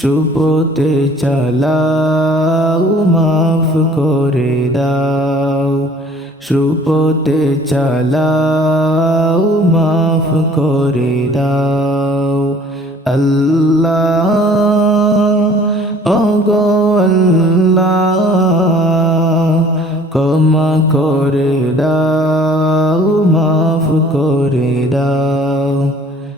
সুপতে চালাও, মাফ করে দাও। সুপতে চালাও, মাফ করে দাও। আল্লাহ, ওগো আল্লাহ, ক্ষমা করে দাও, মাফ করে দাও।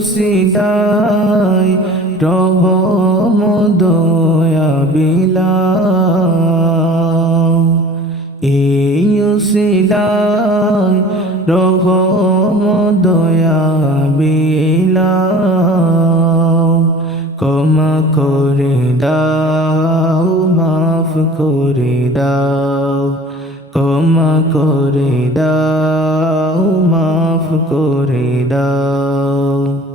সিদাই রহম, দয়া বিলা এই সিদাই রহম, দয়া বিলা ক্ষমা করে দাও, মাফ করে দাও। ক্ষমা করে দাও, মাফ করে দাও।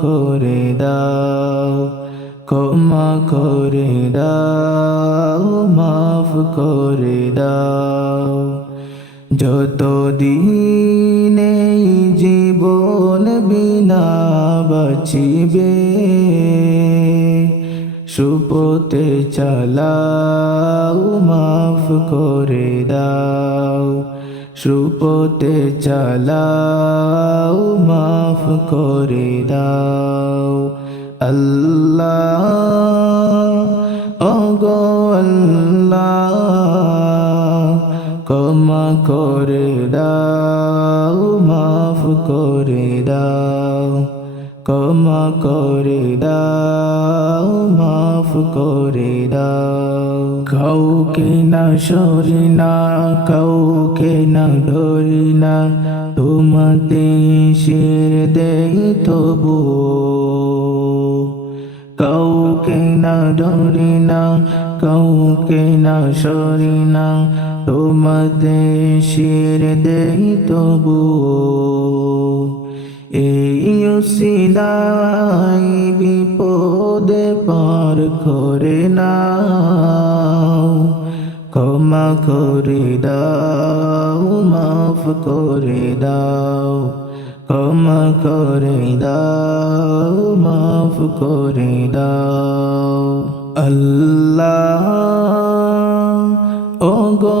করে দাও, ক্ষমা করে দাও, মাফ করে দাও। যত দিনে জীবন বিনা বাঁচিবে সুপতে চালাও, মাফ করে দাও। সুপতে চালাও, মাফ করে দাও। আল্লাহ, ওগো আল্লাহ, ক্ষমা করে দাও, মাফ করে দাও, ক্ষমা করে দাও। করে দাও। কাউকে না সরি না, কাউকে না ধরি না, তোমাতে শির দেই তবু। কাউকে না ধরি না, কাউকে না সরি না, তোমাতে শির দেই তবু। এই সিলাই বিপদে পার করে না ক্ষমা করে দাও, মাফ করে দাও। ক্ষমা করে দাও, মাফ করে দাও। আল্লাহ ও গো